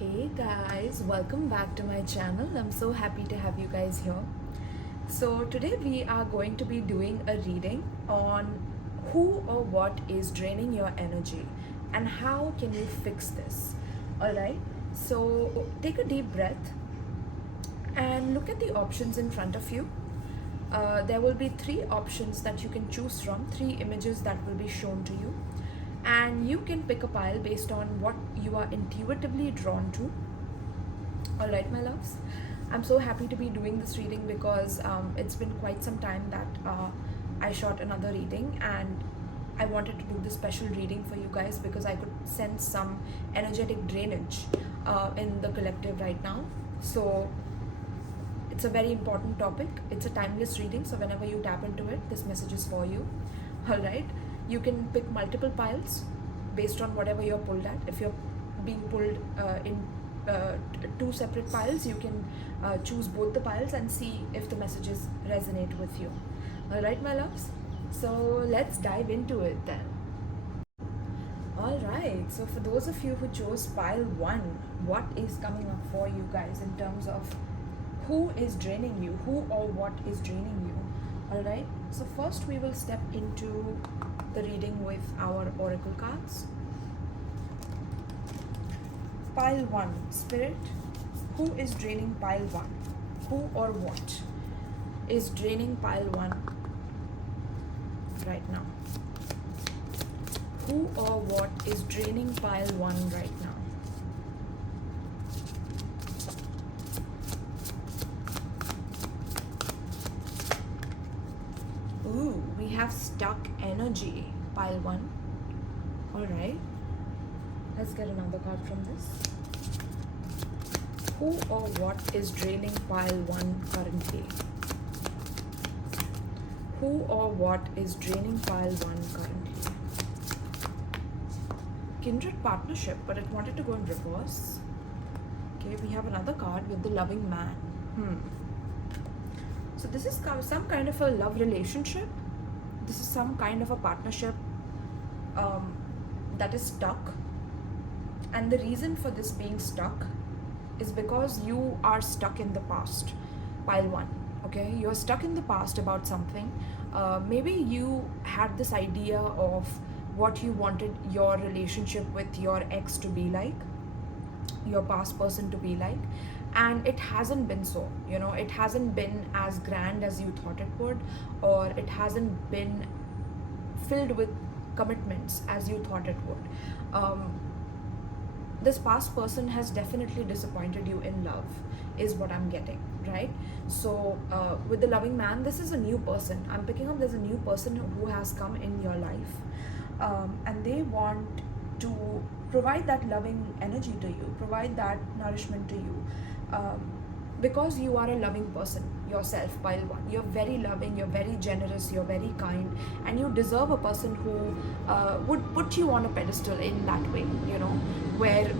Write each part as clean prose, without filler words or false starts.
Hey guys, welcome back to my channel. I'm so happy to have you guys here. So today we are going to be doing a reading on who or what is draining your energy and how can you fix this. Alright, so take a deep breath and look at the options in front of you. There will be three options that you can choose from, three images that will be shown to you. And you can pick a pile based on what you are intuitively drawn to. Alright, my loves, I'm so happy to be doing this reading because it's been quite some time that I shot another reading, and I wanted to do this special reading for you guys because I could sense some energetic drainage in the collective right now. So it's a very important topic. It's a timeless reading, so whenever you tap into it, this message is for you. Alright, you can pick multiple piles based on whatever you're pulled at. If you're being pulled in two separate piles, you can choose both the piles and see if the messages resonate with you. Alright, my loves, so let's dive into it then. Alright, so for those of you who chose pile 1, what is coming up for you guys in terms of who is draining you, who or what is draining you? Alright, so first we will step into the reading with our oracle cards. Pile 1, Spirit, who is draining pile 1? Who or what is draining pile 1 right now? Who or what is draining pile 1 right now? Ooh, we have stuck energy, pile 1. Alright, let's get another card from this. Who or what is draining pile 1 currently? Who or what is draining pile 1 currently? Kindred partnership, but it wanted to go in reverse. Okay, we have another card with the loving man. So this is some kind of a love relationship. This is some kind of a partnership that is stuck. And the reason for this being stuck is because you are stuck in the past, pile 1. Okay, you're stuck in the past about something. Maybe you had this idea of what you wanted your relationship with your ex to be like, your past person to be like, and it hasn't been so. You know, it hasn't been as grand as you thought it would, or it hasn't been filled with commitments as you thought it would. This past person has definitely disappointed you in love, is what I'm getting, right? So with the loving man, this is a new person. I'm picking up there's a new person who has come in your life, and they want to provide that loving energy to you, provide that nourishment to you, because you are a loving person yourself, pile 1. You're very loving, you're very generous, you're very kind, and you deserve a person who would put you on a pedestal in that way, you know, where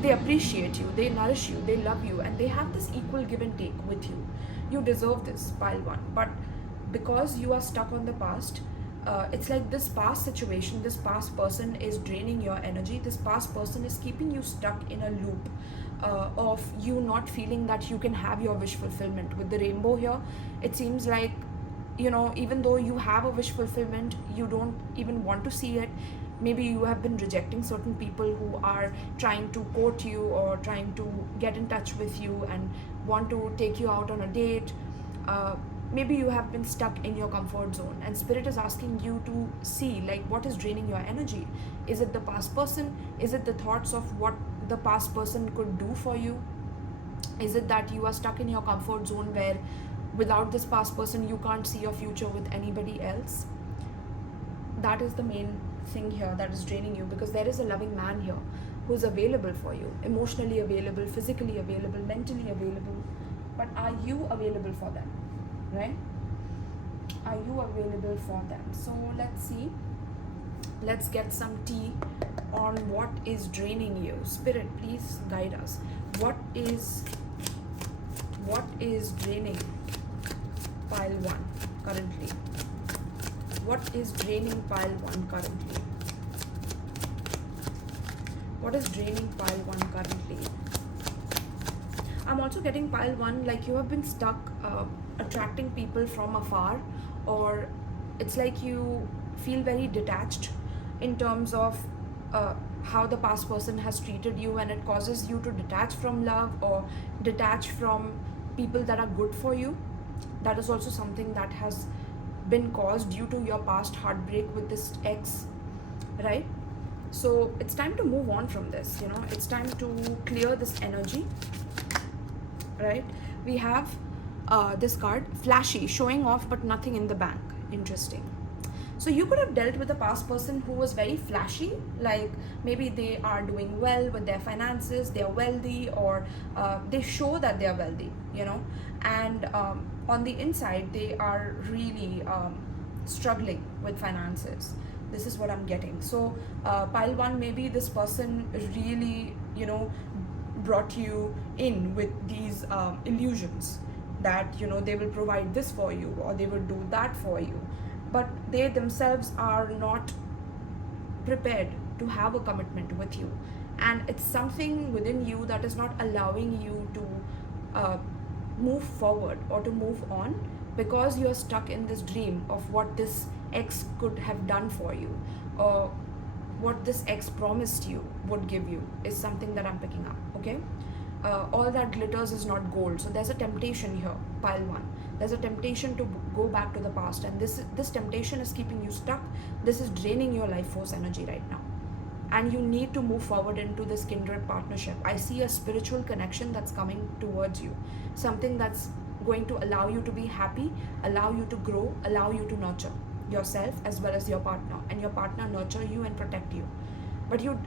they appreciate you, they nourish you, they love you, and they have this equal give and take with you. You deserve this, pile 1. But because you are stuck on the past, it's like this past situation, this past person is draining your energy. This past person is keeping you stuck in a loop of you not feeling that you can have your wish fulfillment. With the rainbow here, it seems like, you know, even though you have a wish fulfillment, you don't even want to see it. Maybe you have been rejecting certain people who are trying to court you or trying to get in touch with you and want to take you out on a date. Maybe you have been stuck in your comfort zone, and Spirit is asking you to see, like, what is draining your energy. Is it the past person? Is it the thoughts of what the past person could do for you? Is it that you are stuck in your comfort zone where without this past person you can't see your future with anybody else? That is the main thing here that is draining you, because there is a loving man here who is available for you, emotionally available, physically available, mentally available. But are you available for them? Right? Are you available for them? So let's see. Let's get some tea on what is draining you. Spirit, please guide us. What is draining pile 1 currently? What is draining pile 1 currently? What is draining pile 1 currently? I'm also getting pile 1, like you have been stuck attracting people from afar, or it's like you feel very detached in terms of how the past person has treated you, and it causes you to detach from love or detach from people that are good for you. That is also something that has been caused due to your past heartbreak with this ex, right? So it's time to move on from this, you know, it's time to clear this energy, right? We have this card, flashy, showing off but nothing in the bank. Interesting. So you could have dealt with a past person who was very flashy, like maybe they are doing well with their finances, they are wealthy, or they show that they are wealthy, you know, and on the inside they are really struggling with finances. This is what I'm getting. So pile 1, maybe this person really, you know, brought you in with these illusions that, you know, they will provide this for you or they will do that for you, but they themselves are not prepared to have a commitment with you, and it's something within you that is not allowing you to move forward or to move on, because you're stuck in this dream of what this ex could have done for you, or what this ex promised you would give you, is something that I'm picking up, okay? All that glitters is not gold. So there's a temptation here, pile 1. There's a temptation to go back to the past, and this temptation is keeping you stuck. This is draining your life force energy right now, and you need to move forward into this kindred partnership. I see a spiritual connection that's coming towards you, something that's going to allow you to be happy, allow you to grow, allow you to nurture yourself as well as your partner, and your partner nurture you and protect you. But you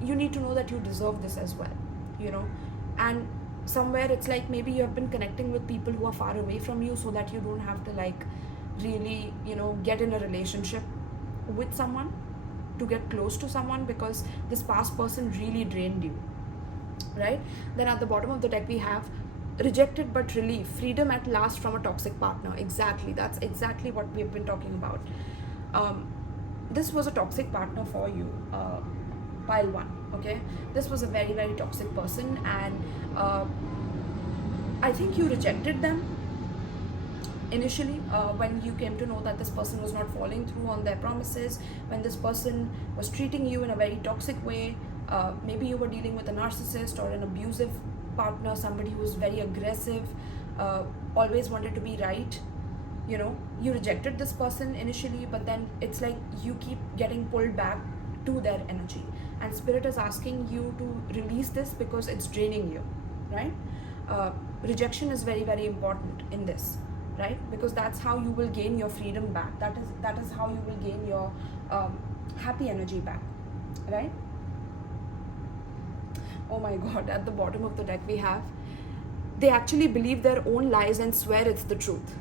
need to know that you deserve this as well, you know. And somewhere it's like maybe you have been connecting with people who are far away from you, so that you don't have to like really, you know, get in a relationship with someone, to get close to someone, because this past person really drained you, right? Then at the bottom of the deck we have rejected but relief, freedom at last from a toxic partner. Exactly, that's exactly what we've been talking about. This was a toxic partner for you, pile 1, okay? This was a very, very toxic person, and I think you rejected them initially when you came to know that this person was not following through on their promises, when this person was treating you in a very toxic way. Maybe you were dealing with a narcissist or an abusive partner, somebody who was very aggressive, always wanted to be right, you know. You rejected this person initially, but then it's like you keep getting pulled back to their energy, and spirit is asking you to release this because it's draining you, right? Rejection is very, very important in this, right? Because that's how you will gain your freedom back. That is how you will gain your happy energy back, right? Oh my god, at the bottom of the deck we have, they actually believe their own lies and swear it's the truth.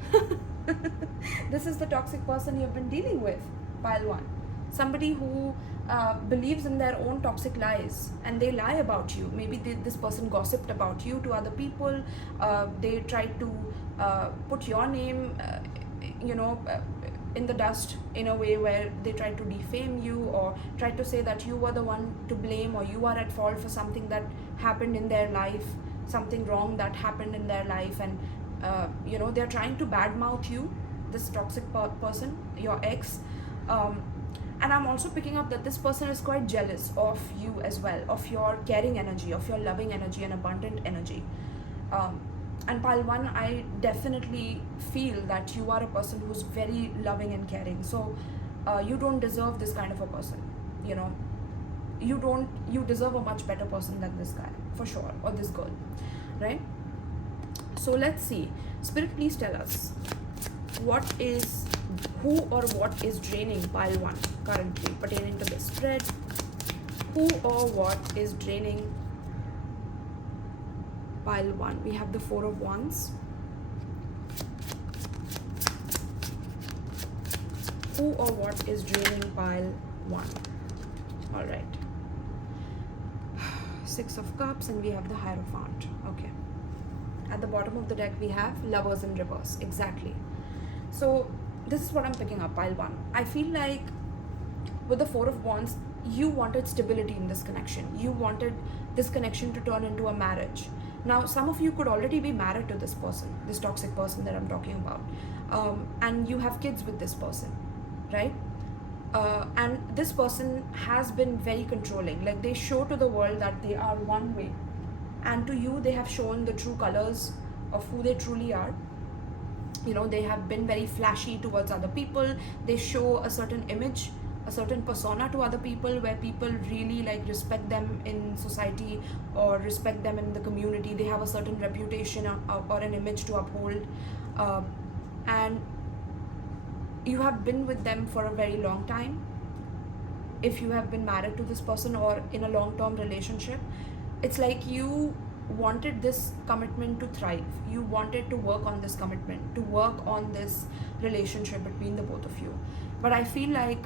This is the toxic person you've been dealing with, pile 1. Somebody who believes in their own toxic lies, and they lie about you. Maybe this person gossiped about you to other people. They tried to put your name, in the dust in a way where they tried to defame you, or tried to say that you were the one to blame, or you are at fault for something that happened in their life, something wrong that happened in their life, and they're trying to badmouth you, this toxic person, your ex. And I'm also picking up that this person is quite jealous of you as well, of your caring energy, of your loving energy and abundant energy. And pile 1, I definitely feel that you are a person who's very loving and caring. So you don't deserve this kind of a person, you deserve a much better person than this guy, for sure, or this girl, right? So let's see. Spirit, please tell us, who or what is draining pile 1 currently pertaining to this spread? Who or what is draining pile 1? We have the 4 of Wands. Who or what is draining pile 1? All right. 6 of Cups, and we have the Hierophant. Okay. At the bottom of the deck, we have Lovers in reverse. Exactly. So this is what I'm picking up, pile 1. I feel like with the 4 of Wands, you wanted stability in this connection. You wanted this connection to turn into a marriage. Now, some of you could already be married to this person, this toxic person that I'm talking about, and you have kids with this person, right? And this person has been very controlling. Like, they show to the world that they are one way, and to you they have shown the true colors of who they truly are. They have been very flashy towards other people. They show a certain image, a certain persona to other people, where people really like respect them in society or respect them in the community. They have a certain reputation or an image to uphold, and you have been with them for a very long time. If you have been married to this person or in a long-term relationship, it's like you wanted this commitment to thrive. You wanted to work on this commitment, to work on this relationship between the both of you. But I feel like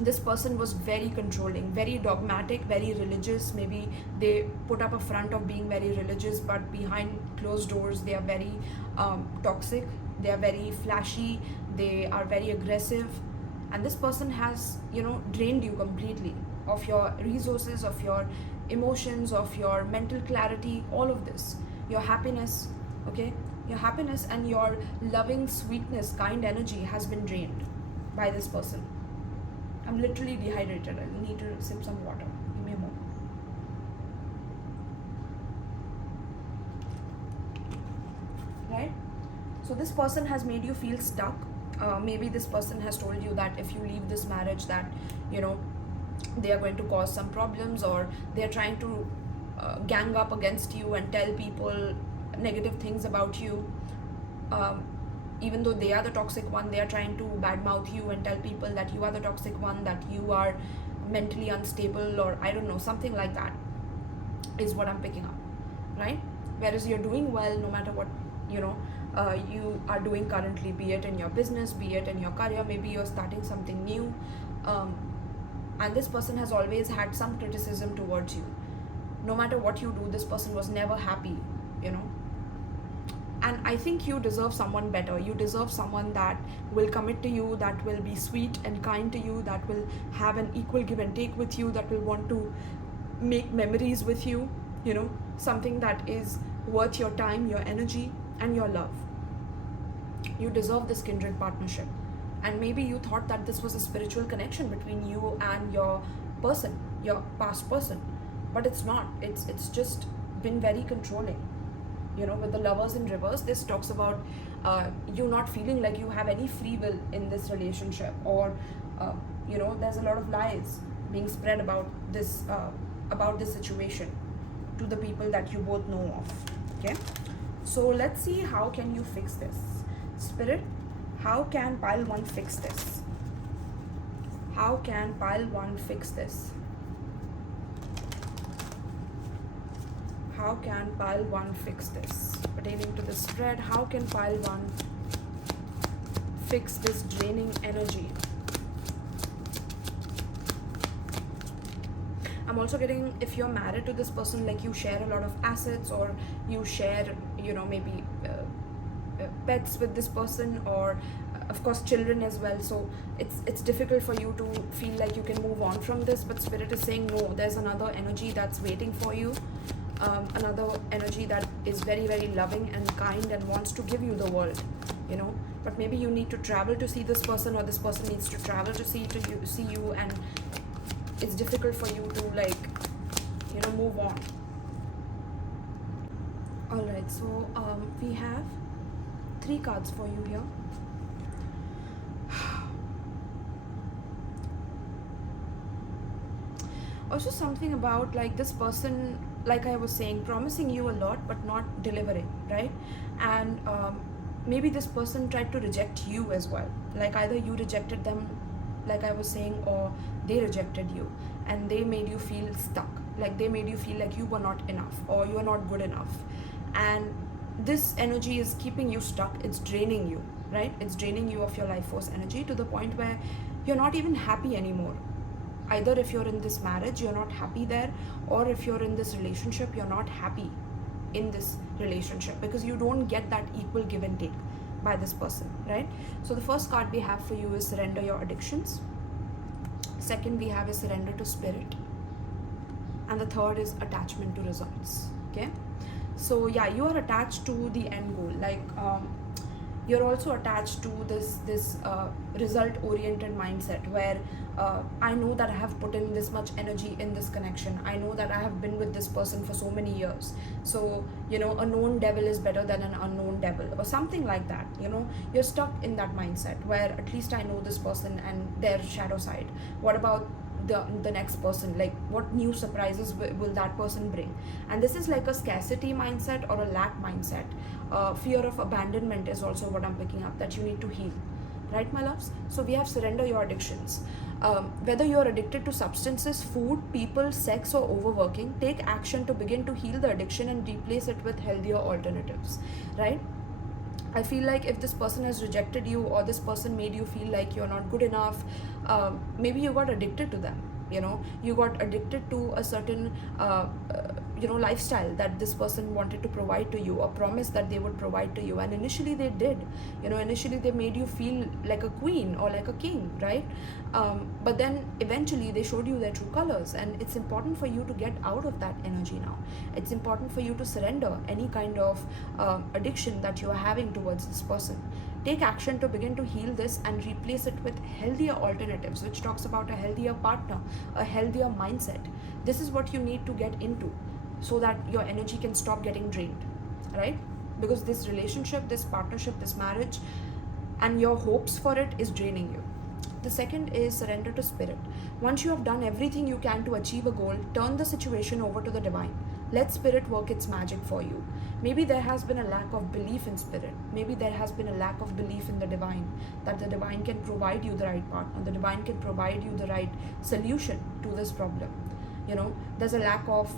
this person was very controlling, very dogmatic, very religious. Maybe they put up a front of being very religious, but behind closed doors they are very toxic, they are very flashy, they are very aggressive. And this person has drained you completely of your resources, of your emotions, of your mental clarity, all of this, your happiness. Okay, your happiness and your loving sweetness, kind energy has been drained by this person. I'm literally dehydrated. I need to sip some water. Give me a moment. Right? So this person has made you feel stuck. Maybe this person has told you that if you leave this marriage, that they are going to cause some problems, or they are trying to gang up against you and tell people negative things about you. Even though they are the toxic one, they are trying to badmouth you and tell people that you are the toxic one, that you are mentally unstable, or I don't know, something like that is what I'm picking up, right? Whereas you're doing well no matter what you are doing currently, be it in your business, be it in your career. Maybe you're starting something new, and this person has always had some criticism towards you. No matter what you do, this person was never happy, and I think you deserve someone better. You deserve someone that will commit to you, that will be sweet and kind to you, that will have an equal give and take with you, that will want to make memories with you, something that is worth your time, your energy, and your love. You deserve this kindred partnership. And maybe you thought that this was a spiritual connection between you and your person, your past person, but it's not. It's just been very controlling. With the lovers in reverse, this talks about you not feeling like you have any free will in this relationship, or there's a lot of lies being spread about this situation to the people that you both know of. Okay, so let's see, how can you fix this? Spirit, how can pile 1 fix this? How can pile 1 fix this? How can pile 1 fix this? Pertaining to the spread, how can pile 1 fix this draining energy? I'm also getting, if you're married to this person, like you share a lot of assets, or you share, maybe pets with this person, or of course children as well. So it's difficult for you to feel like you can move on from this, but Spirit is saying no, there's another energy that's waiting for you. Another energy that is very, very loving and kind and wants to give you the world, but maybe you need to travel to see this person, or this person needs to travel to see you, and it's difficult for you to move on. All right, so we have 3 cards for you here. Also something about like this person, like I was saying, promising you a lot but not delivering, right? And maybe this person tried to reject you as well. Like either you rejected them, like I was saying, or they rejected you and they made you feel stuck. Like they made you feel like you were not enough, or you are not good enough. And this energy is keeping you stuck. It's draining you, right? It's draining you of your life force energy to the point where you're not even happy anymore. Either if you're in this marriage, you're not happy there, or if you're in this relationship, you're not happy in this relationship because you don't get that equal give and take by this person, right? So the first card we have for you is surrender your addictions. Second we have is surrender to spirit. And the third is attachment to results. Okay, so yeah, you are attached to the end goal. Like you're also attached to this result oriented mindset where I know that I have put in this much energy in this connection. I know that I have been with this person for so many years. So, you know, a known devil is better than an unknown devil or something like that. You know, you're stuck in that mindset where at least I know this person and their shadow side. What about the next person? Like, what new surprises will that person bring? And this is like a scarcity mindset or a lack mindset. Fear of abandonment is also what I'm picking up, that you need to heal. Right, my loves? So we have surrender your addictions. Whether you're addicted to substances, food, people, sex, or overworking, take action to begin to heal the addiction and replace it with healthier alternatives. Right? I feel like if this person has rejected you or this person made you feel like you're not good enough, maybe you got addicted to them. You know, you got addicted to a certain lifestyle that this person wanted to provide to you or promised that they would provide to you, and initially they did. You know, initially they made you feel like a queen or like a king, right? But then eventually they showed you their true colors, and it's important for you to get out of that energy now. It's important for you to surrender any kind of addiction that you are having towards this person. Take action to begin to heal this and replace it with healthier alternatives, which talks about a healthier partner, a healthier mindset. This is what you need to get into so that your energy can stop getting drained, right? Because this relationship, this partnership, this marriage, and your hopes for it is draining you. The second is surrender to spirit. Once you have done everything you can to achieve a goal, turn the situation over to the divine. Let spirit work its magic for you. Maybe there has been a lack of belief in spirit. Maybe there has been a lack of belief in the divine, that the divine can provide you the right partner, the divine can provide you the right solution to this problem. You know, there's a lack of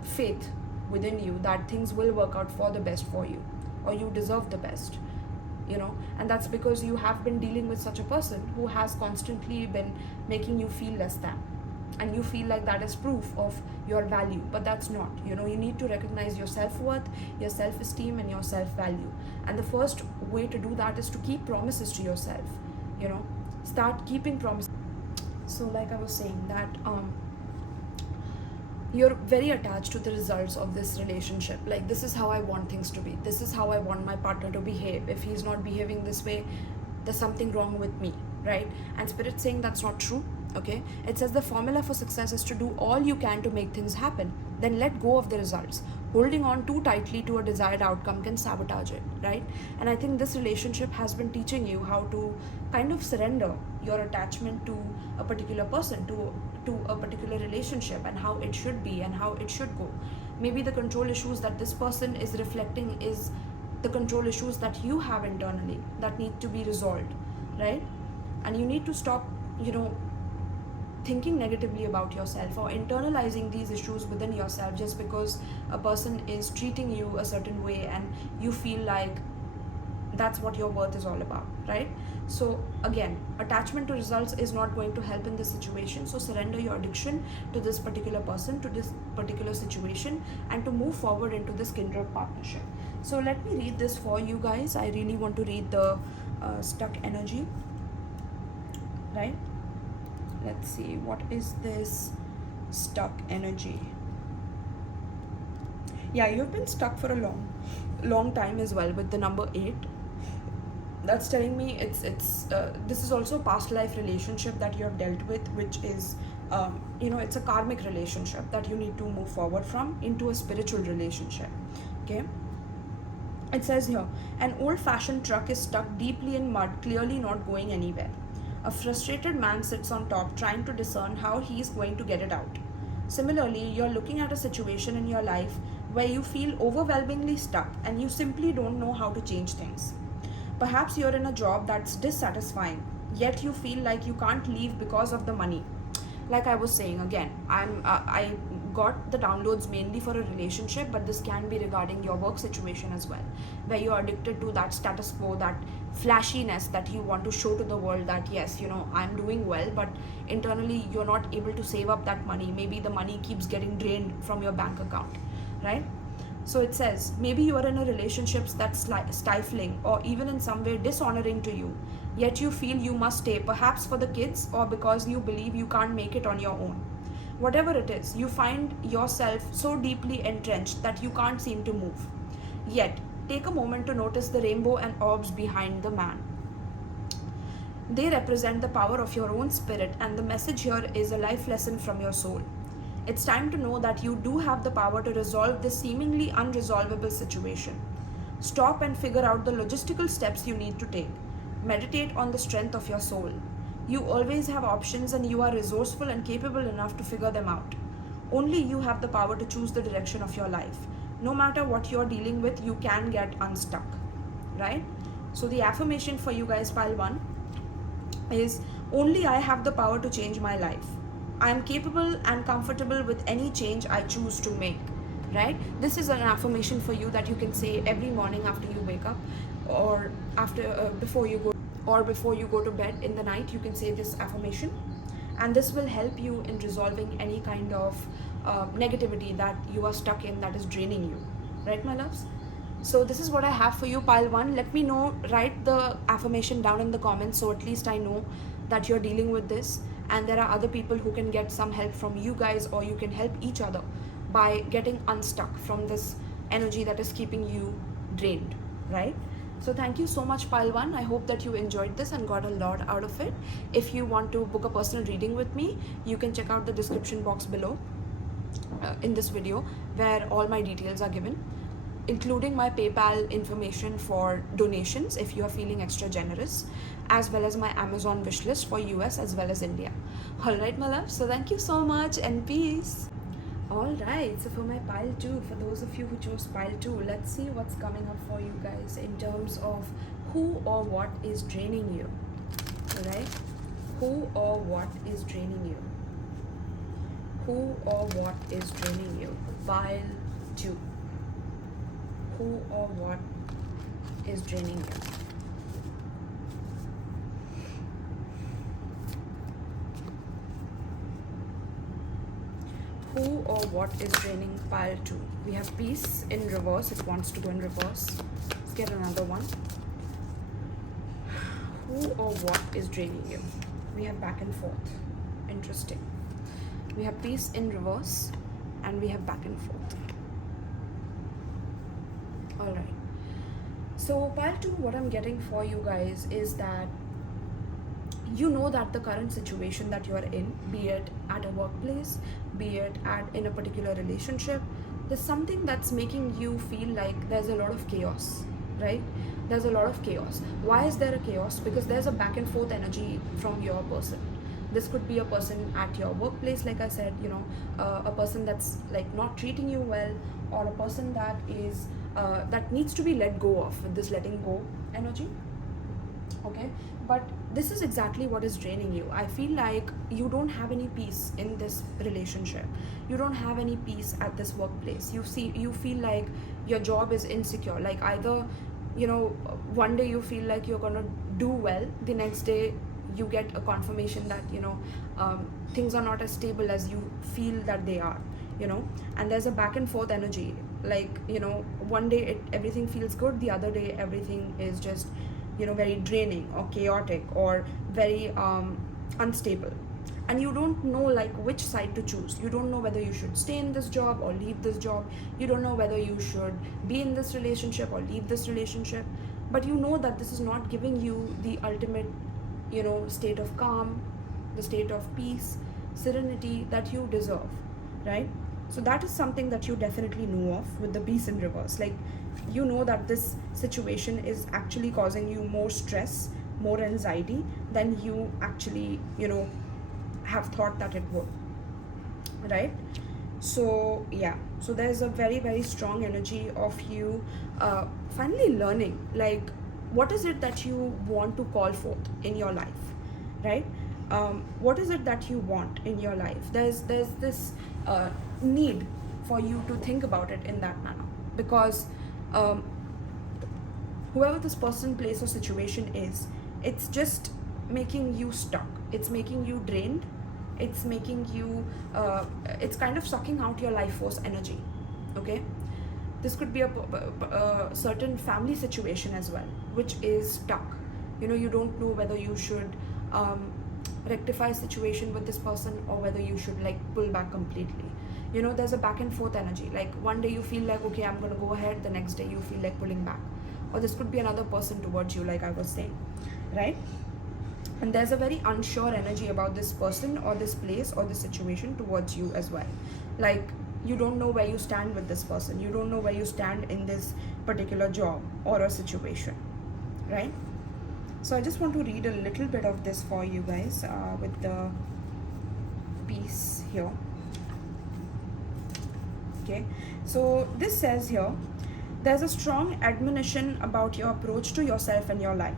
faith within you that things will work out for the best for you, or you deserve the best. You know, and that's because you have been dealing with such a person who has constantly been making you feel less than, and you feel like that is proof of your value, but that's not. You know, you need to recognize your self-worth, your self-esteem, and your self-value. And the first way to do that is to keep promises to yourself. You know, start keeping promises. So like I was saying, that you're very attached to the results of this relationship. Like, this is how I want things to be, this is how I want my partner to behave. If he's not behaving this way, there's something wrong with me, right? And spirit's saying that's not true. Okay, it says the formula for success is to do all you can to make things happen, then let go of the results. Holding on too tightly to a desired outcome can sabotage it, right? And I think this relationship has been teaching you how to kind of surrender your attachment to a particular person, to a particular relationship, and how it should be and how it should go. Maybe the control issues that this person is reflecting is the control issues that you have internally that need to be resolved, right? And you need to stop, you know, thinking negatively about yourself or internalizing these issues within yourself just because a person is treating you a certain way and you feel like that's what your worth is all about, right? So again, attachment to results is not going to help in this situation. So surrender your addiction to this particular person, to this particular situation, and to move forward into this kindred partnership. So let me read this for you guys. I really want to read the stuck energy, right? Let's see, what is this stuck energy? Yeah, you've been stuck for a long time as well with the number 8. That's telling me this is also a past life relationship that you have dealt with, which is it's a karmic relationship that you need to move forward from into a spiritual relationship. Okay, it says here, an old-fashioned truck is stuck deeply in mud, clearly not going anywhere. A frustrated man sits on top, trying to discern how he is going to get it out. Similarly, you're looking at a situation in your life where you feel overwhelmingly stuck and you simply don't know how to change things. Perhaps you're in a job that's dissatisfying, yet you feel like you can't leave because of the money. Like I was saying, again, I got the downloads mainly for a relationship, but this can be regarding your work situation as well, where you're addicted to that status quo, that flashiness that you want to show to the world that yes, I'm doing well, but internally you're not able to save up that money. Maybe the money keeps getting drained from your bank account, right? So it says maybe you are in a relationship that's stifling or even in some way dishonoring to you, yet you feel you must stay, perhaps for the kids or because you believe you can't make it on your own. Whatever it is, you find yourself so deeply entrenched that you can't seem to move. Yet, take a moment to notice the rainbow and orbs behind the man. They represent the power of your own spirit, and the message here is a life lesson from your soul. It's time to know that you do have the power to resolve this seemingly unresolvable situation. Stop and figure out the logistical steps you need to take. Meditate on the strength of your soul. You always have options, and you are resourceful and capable enough to figure them out. Only you have the power to choose the direction of your life. No matter what you're dealing with, you can get unstuck, right? So the affirmation for you guys, pile 1, is only I have the power to change my life. I am capable and comfortable with any change I choose to make, right? This is an affirmation for you that you can say every morning after you wake up, or before you go to bed in the night. You can say this affirmation, and this will help you in resolving any kind of negativity that you are stuck in that is draining you, right, my loves? So this is what I have for you, pile 1. Let me know, write the affirmation down in the comments, so at least I know that you're dealing with this, and there are other people who can get some help from you guys, or you can help each other by getting unstuck from this energy that is keeping you drained, right? So thank you so much, pile 1. I hope that you enjoyed this and got a lot out of it. If you want to book a personal reading with me, you can check out the description box below in this video, where all my details are given, including my PayPal information for donations if you are feeling extra generous, as well as my Amazon wish list for US as well as India. Alright, my love, so thank you so much and peace. Alright, so for my pile 2, for those of you who chose pile 2, let's see what's coming up for you guys in terms of who or what is draining you. Alright, who or what is draining you? Who or what is draining you? Pile 2. Who or what is draining you? Who or what is draining? Pile 2. We have peace in reverse. It wants to go in reverse. Let's get another one. Who or what is draining you? We have back and forth. Interesting. We have peace in reverse, and we have back and forth. Alright, so pile 2, what I'm getting for you guys is that you know that the current situation that you are in, be it at a workplace, be it in a particular relationship, there's something that's making you feel like there's a lot of chaos, right? There's a lot of chaos. Why is there a chaos? Because there's a back and forth energy from your person. This could be a person at your workplace, like I said, a person that's like not treating you well, or a person that is that needs to be let go of, with this letting go energy. Okay, but this is exactly what is draining you. I feel like you don't have any peace in this relationship. You don't have any peace at this workplace. You feel like your job is insecure. Like either, one day you feel like you're gonna do well, the next day you get a confirmation that things are not as stable as you feel that they are. And there's a back and forth energy, like one day everything feels good, the other day everything is just very draining or chaotic or very unstable, and you don't know like which side to choose. You don't know whether you should stay in this job or leave this job. You don't know whether you should be in this relationship or leave this relationship, but you know that this is not giving you the ultimate state of calm, the state of peace, serenity that you deserve, right? So that is something that you definitely know of with the peace in reverse. Like that this situation is actually causing you more stress, more anxiety than you actually have thought that it would, right? So yeah, so there's a very, very strong energy of you finally learning like what is it that you want to call forth in your life, right? What is it that you want in your life? There's this need for you to think about it in that manner, because whoever this person, place or situation is, it's just making you stuck. It's making you drained. It's making you it's kind of sucking out your life force energy. Okay, this could be a certain family situation as well, which is stuck. You don't know whether you should rectify a situation with this person or whether you should like pull back completely. There's a back and forth energy. Like one day you feel like, okay, I'm going to go ahead, the next day you feel like pulling back. Or this could be another person towards you, like I was saying, right? And there's a very unsure energy about this person or this place or this situation towards you as well. Like you don't know where you stand with this person. You don't know where you stand in this particular job or a situation, right? So I just want to read a little bit of this for you guys with the piece here. Okay, so this says here, there's a strong admonition about your approach to yourself and your life.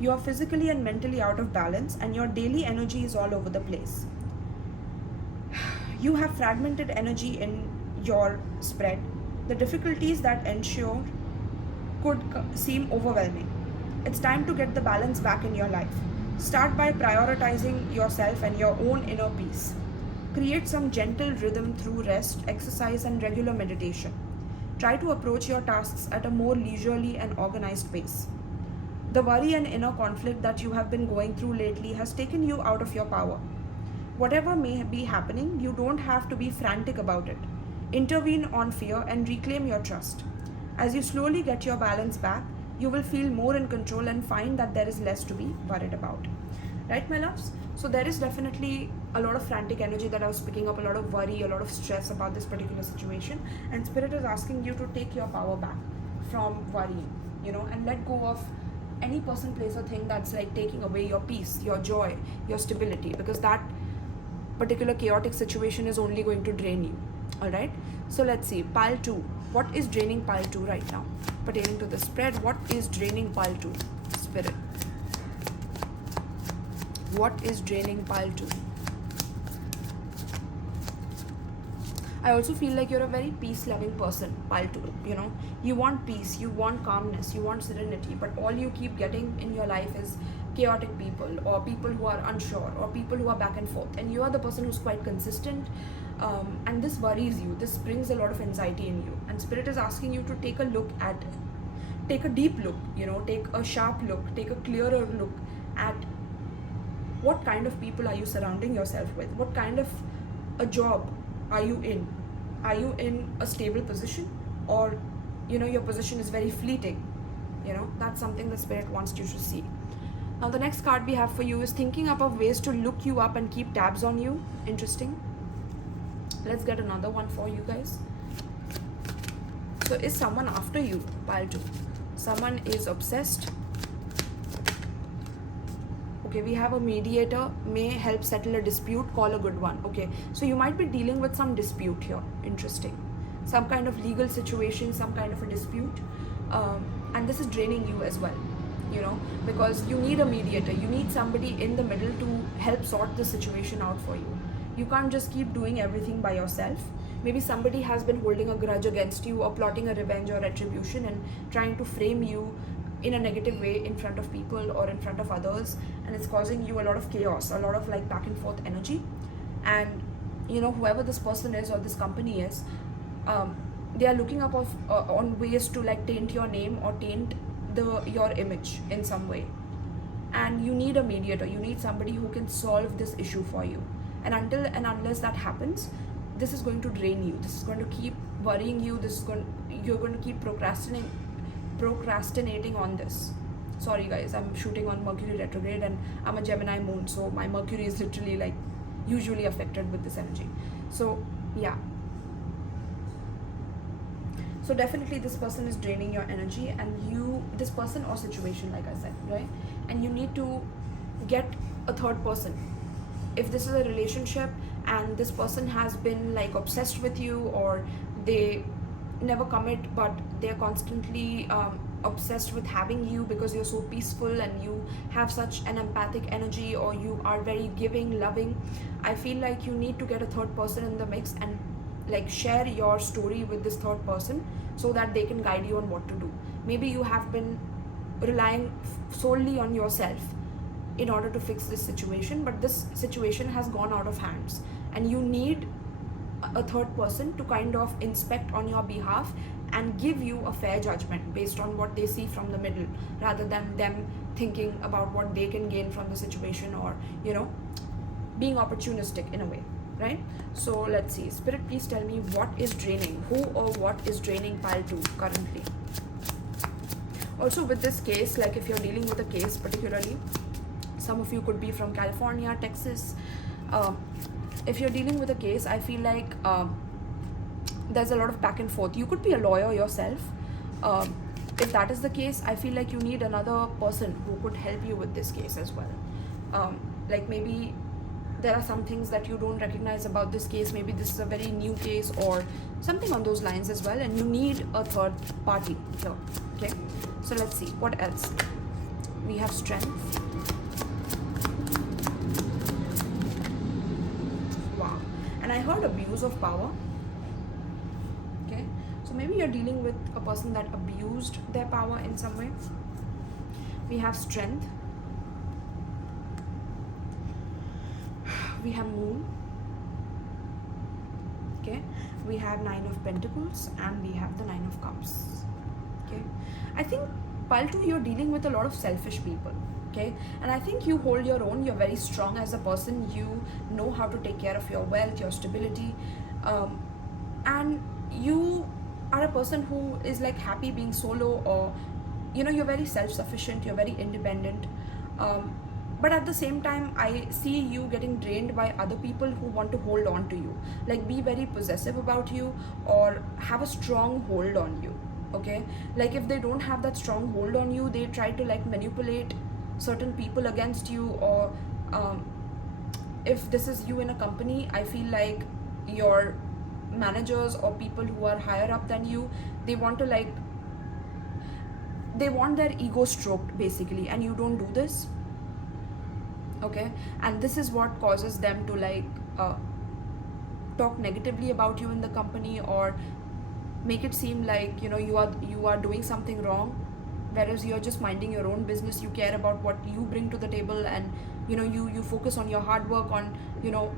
You are physically and mentally out of balance and your daily energy is all over the place. You have fragmented energy in your spread. The difficulties that ensure could seem overwhelming. It's time to get the balance back in your life. Start by prioritizing yourself and your own inner peace. Create some gentle rhythm through rest, exercise, and regular meditation. Try to approach your tasks at a more leisurely and organized pace. The worry and inner conflict that you have been going through lately has taken you out of your power. Whatever may be happening, you don't have to be frantic about it. Intervene on fear and reclaim your trust. As you slowly get your balance back, you will feel more in control and find that there is less to be worried about. Right, my loves? So there is definitely a lot of frantic energy that I was picking up, a lot of worry, a lot of stress about this particular situation. And Spirit is asking you to take your power back from worrying, and let go of any person, place or thing that's like taking away your peace, your joy, your stability, because that particular chaotic situation is only going to drain you. All right, so let's see, pile 2. What is draining pile 2 right now pertaining to the spread? What is draining pile 2? Spirit, what is draining pile 2? I also feel like you're a very peace-loving person, pile 2. You want peace, you want calmness, you want serenity, but all you keep getting in your life is chaotic people, or people who are unsure, or people who are back and forth. And you are the person who's quite consistent, and this worries you. This brings a lot of anxiety in you. And Spirit is asking you to take a look at, take a deep look, take a sharp look, take a clearer look at what kind of people are you surrounding yourself with? What kind of a job are you in? Are you in a stable position, or your position is very fleeting? That's something the Spirit wants you to see. Now the next card we have for you is thinking up of ways to look you up and keep tabs on you. Interesting. Let's get another one for you guys. So is someone after you, pile 2? Someone is obsessed. Okay, we have a mediator, may help settle a dispute, call a good one. Okay, so you might be dealing with some dispute here. Interesting. Some kind of legal situation, some kind of a dispute. And this is draining you as well, because you need a mediator. You need somebody in the middle to help sort the situation out for you. You can't just keep doing everything by yourself. Maybe somebody has been holding a grudge against you, or plotting a revenge or retribution and trying to frame you in a negative way in front of people or in front of others, and it's causing you a lot of chaos, a lot of like back and forth energy. And whoever this person is or this company is, they are looking up on ways to like taint your name or taint your image in some way. And you need a mediator. You need somebody who can solve this issue for you. And until and unless that happens, this is going to drain you. This is going to keep worrying you. You're going to keep procrastinating on this. Sorry guys, I'm shooting on Mercury retrograde and I'm a Gemini moon, so my Mercury is literally like usually affected with this energy. So yeah, so definitely this person is draining your energy, and this person or situation, like I said, right? And you need to get a third person. If this is a relationship and this person has been like obsessed with you, or they never commit but they're constantly obsessed with having you because you're so peaceful and you have such an empathic energy, or you are very giving, loving, I feel like you need to get a third person in the mix and like share your story with this third person so that they can guide you on what to do. Maybe you have been relying solely on yourself in order to fix this situation, but this situation has gone out of hands and you need a third person to kind of inspect on your behalf and give you a fair judgment based on what they see from the middle, rather than them thinking about what they can gain from the situation, or being opportunistic in a way, right? So let's see, Spirit, please tell me what is draining, who or what is draining pile 2 currently. Also with this case, like if you're dealing with a case particularly, some of you could be from California, Texas. If you're dealing with a case, I feel like there's a lot of back and forth. You could be a lawyer yourself. If that is the case, I feel like you need another person who could help you with this case as well. Like maybe there are some things that you don't recognize about this case. Maybe this is a very new case or something on those lines as well, and you need a third party here. Okay, so let's see what else. We have strength. Wow. And I heard abuse of power. Okay, so maybe you're dealing with a person that abused their power in some way. We have strength. We have moon. Okay, we have 9 of Pentacles, and we have the 9 of Cups. Okay, I think pile 2, you're dealing with a lot of selfish people. Okay, and I think you hold your own. You're very strong as a person. You know how to take care of your wealth, your stability, and you are a person who is like happy being solo, or you're very self-sufficient, you're very independent, but at the same time I see you getting drained by other people who want to hold on to you, like be very possessive about you or have a strong hold on you. Okay, like if they don't have that strong hold on you, they try to like manipulate certain people against you, or if this is you in a company, I feel like your managers or people who are higher up than you, they want their ego stroked basically, and you don't do this. Okay, and this is what causes them to like talk negatively about you in the company, or make it seem like you are doing something wrong, whereas you're just minding your own business. You care about what you bring to the table, and you focus on your hard work, on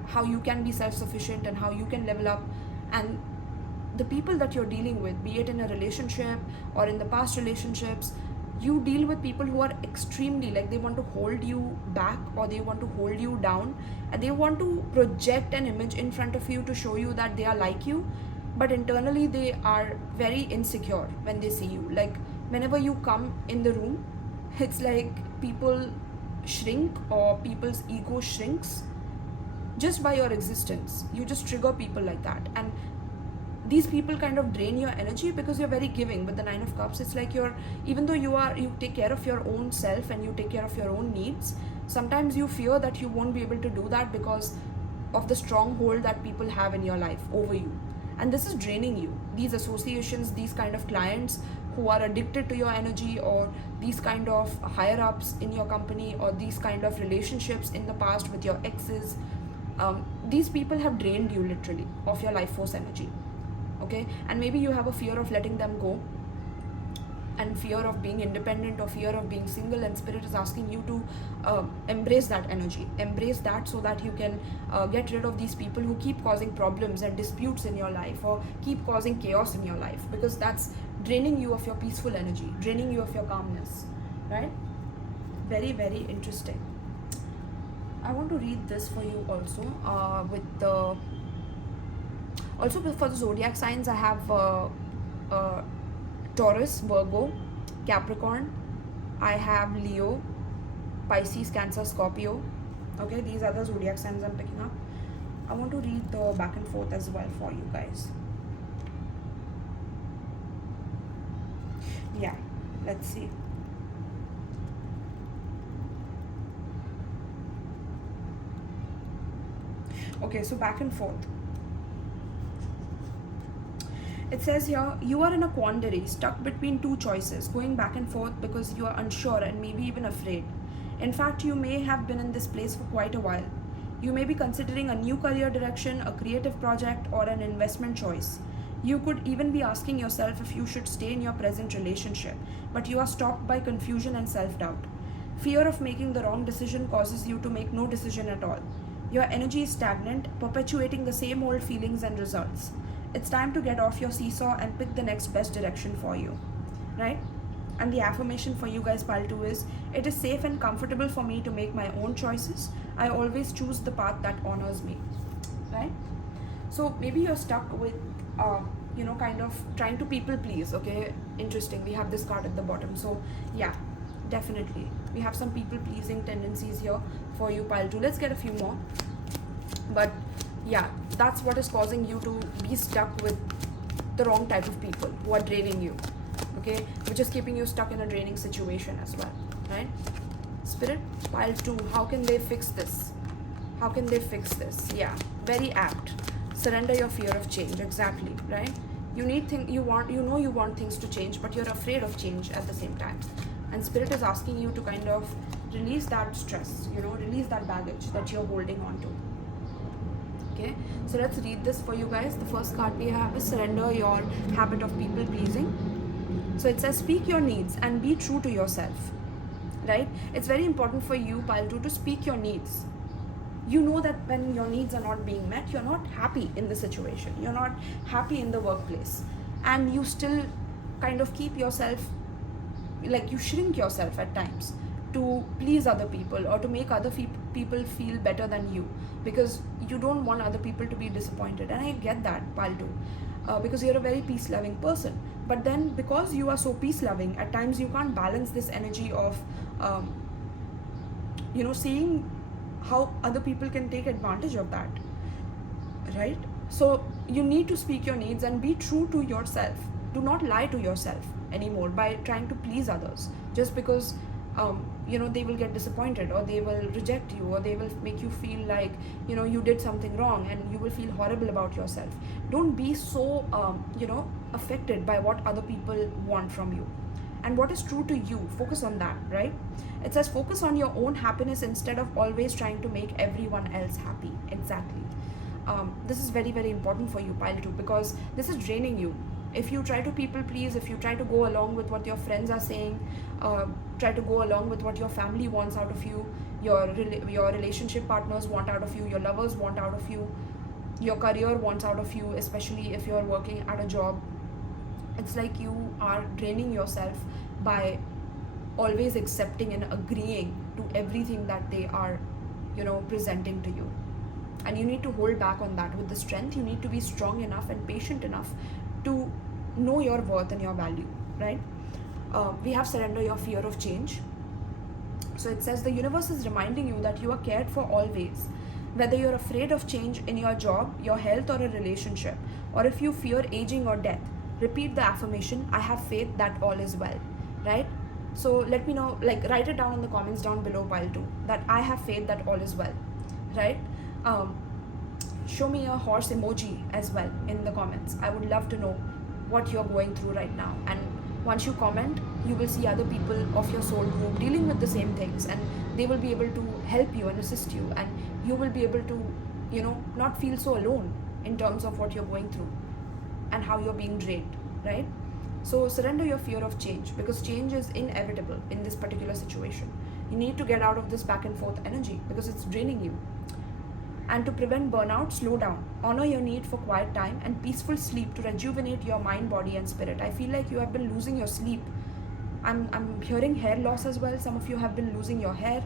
how you can be self-sufficient and how you can level up. And the people that you're dealing with, be it in a relationship or in the past relationships, you deal with people who are extremely like, they want to hold you back, or they want to hold you down, and they want to project an image in front of you to show you that they are like you, but internally they are very insecure when they see you. Like whenever you come in the room, it's like people shrink, or people's ego shrinks just by your existence. You just trigger people like that, and these people kind of drain your energy because you're very giving. With the 9 of Cups, it's like even though you take care of your own self and you take care of your own needs, sometimes you fear that you won't be able to do that because of the stronghold that people have in your life over you, and this is draining you. These associations, these kind of clients who are addicted to your energy, or these kind of higher ups in your company, or these kind of relationships in the past with your exes, these people have drained you literally of your life force energy. Okay, and maybe you have a fear of letting them go, and fear of being independent, or fear of being single, and Spirit is asking you to embrace that energy, embrace that, so that you can get rid of these people who keep causing problems and disputes in your life, or keep causing chaos in your life, because that's draining you of your peaceful energy, draining you of your calmness, right? Very, very interesting. I want to read this for you also, also for the zodiac signs. I have Taurus, Virgo, Capricorn. I have Leo, Pisces, Cancer, Scorpio. Okay, these are the zodiac signs I'm picking up. I want to read the back and forth as well for you guys. Yeah, let's see. Okay, so back and forth. It says here, you are in a quandary, stuck between two choices, going back and forth because you are unsure and maybe even afraid. In fact, you may have been in this place for quite a while. You may be considering a new career direction, a creative project, or an investment choice. You could even be asking yourself if you should stay in your present relationship, but you are stopped by confusion and self-doubt. Fear of making the wrong decision causes you to make no decision at all. Your energy is stagnant, perpetuating the same old feelings and results. It's time to get off your seesaw and pick the next best direction for you, right? And the affirmation for you guys, pile 2, is, it is safe and comfortable for me to make my own choices. I always choose the path that honors me, right? So maybe you're stuck with, kind of trying to people please, okay? Interesting, we have this card at the bottom. So yeah, definitely. We have some people pleasing tendencies here for you, pile 2. Let's get a few more. But yeah, that's what is causing you to be stuck with the wrong type of people who are draining you, okay? Which is keeping you stuck in a draining situation as well, right? Spirit, pile 2, how can they fix this? How can they fix this? Yeah, very apt. Surrender your fear of change. Exactly, right? You want things to change, but you're afraid of change at the same time. And Spirit is asking you to kind of release that stress, release that baggage that you're holding on to. Okay, so let's read this for you guys. The first card we have is surrender your habit of people pleasing. So it says, speak your needs and be true to yourself, right? It's very important for you, pile 2, to speak your needs. You know that when your needs are not being met, you're not happy in the situation, you're not happy in the workplace, and you still kind of keep yourself, like you shrink yourself at times to please other people or to make other people feel better than you, because you don't want other people to be disappointed. And I get that, pile 2, because you're a very peace-loving person. But then because you are so peace-loving, at times you can't balance this energy of seeing how other people can take advantage of that, right? So you need to speak your needs and be true to yourself. Do not lie to yourself anymore by trying to please others, just because they will get disappointed, or they will reject you, or they will make you feel like you did something wrong, and you will feel horrible about yourself. Don't be so affected by what other people want from you. And what is true to you, focus on that, right? It says focus on your own happiness instead of always trying to make everyone else happy. Exactly. This is very, very important for you, pile 2, because this is draining you. If you try to people please, if you try to go along with what your friends are saying, try to go along with what your family wants out of you, your relationship partners want out of you, your lovers want out of you, your career wants out of you, especially if you're working at a job, it's like you are draining yourself by always accepting and agreeing to everything that they are presenting to you. And you need to hold back on that with the strength. You need to be strong enough and patient enough to know your worth and your value, right? We have surrender your fear of change. So it says the universe is reminding you that you are cared for always. Whether you're afraid of change in your job, your health, or a relationship, or if you fear aging or death, repeat the affirmation, I have faith that all is well, right? So let me know, write it down in the comments down below, pile 2, that I have faith that all is well, right? Show me a horse emoji as well in the comments. I would love to know what you're going through right now. And once you comment, you will see other people of your soul group dealing with the same things, and they will be able to help you and assist you, and you will be able to not feel so alone in terms of what you're going through and how you're being drained, right? So surrender your fear of change, because change is inevitable in this particular situation. You need to get out of this back and forth energy because it's draining you. And to prevent burnout, slow down. Honor your need for quiet time and peaceful sleep to rejuvenate your mind, body, and spirit. I feel like you have been losing your sleep. I'm hearing hair loss as well. Some of you have been losing your hair.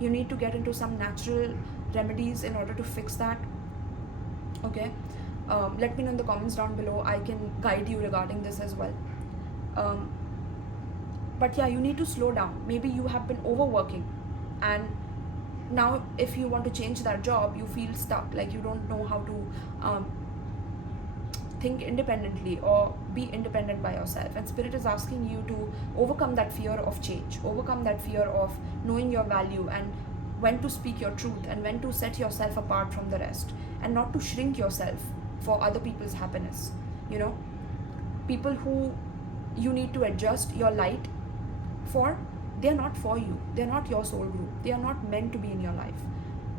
You need to get into some natural remedies in order to fix that. Okay. Let me know in the comments down below. I can guide you regarding this as well. But yeah, you need to slow down. Maybe you have been overworking, and now if you want to change that job, you feel stuck, like you don't know how to think independently or be independent by yourself. And Spirit is asking you to overcome that fear of change, overcome that fear of knowing your value, and when to speak your truth, and when to set yourself apart from the rest, and not to shrink yourself for other people's happiness. People who you need to adjust your light for, they're not for you, they're not your soul group, they are not meant to be in your life,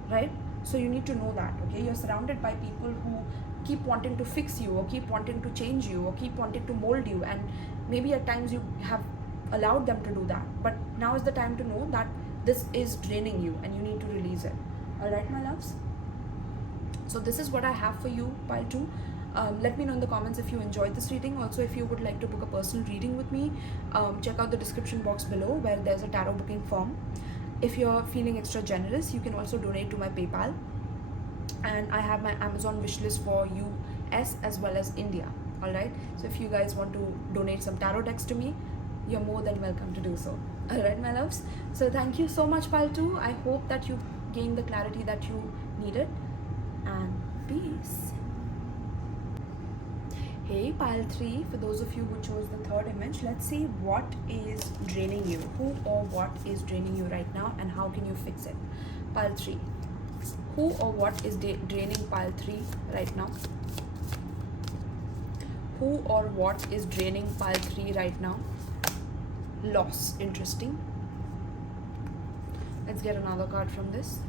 right? So you need to know that, okay? You're surrounded by people who keep wanting to fix you, or keep wanting to change you, or keep wanting to mold you, and maybe at times you have allowed them to do that, but now is the time to know that this is draining you and you need to release it. All right, my loves? So this is what I have for you, pile 2. Let me know in the comments if you enjoyed this reading. Also, if you would like to book a personal reading with me, check out the description box below where there's a tarot booking form. If you're feeling extra generous, you can also donate to my PayPal. And I have my Amazon wishlist for US as well as India. Alright, so if you guys want to donate some tarot decks to me, you're more than welcome to do so. Alright, my loves. So thank you so much, pile 2. I hope that you gained the clarity that you needed. And peace. Hey, pile 3, for those of you who chose the third image, let's see what is draining you. Who or what is draining you right now, and how can you fix it? Pile 3. Who or what is draining pile 3 right now? Who or what is draining pile 3 right now? Loss. Interesting. Let's get another card from this.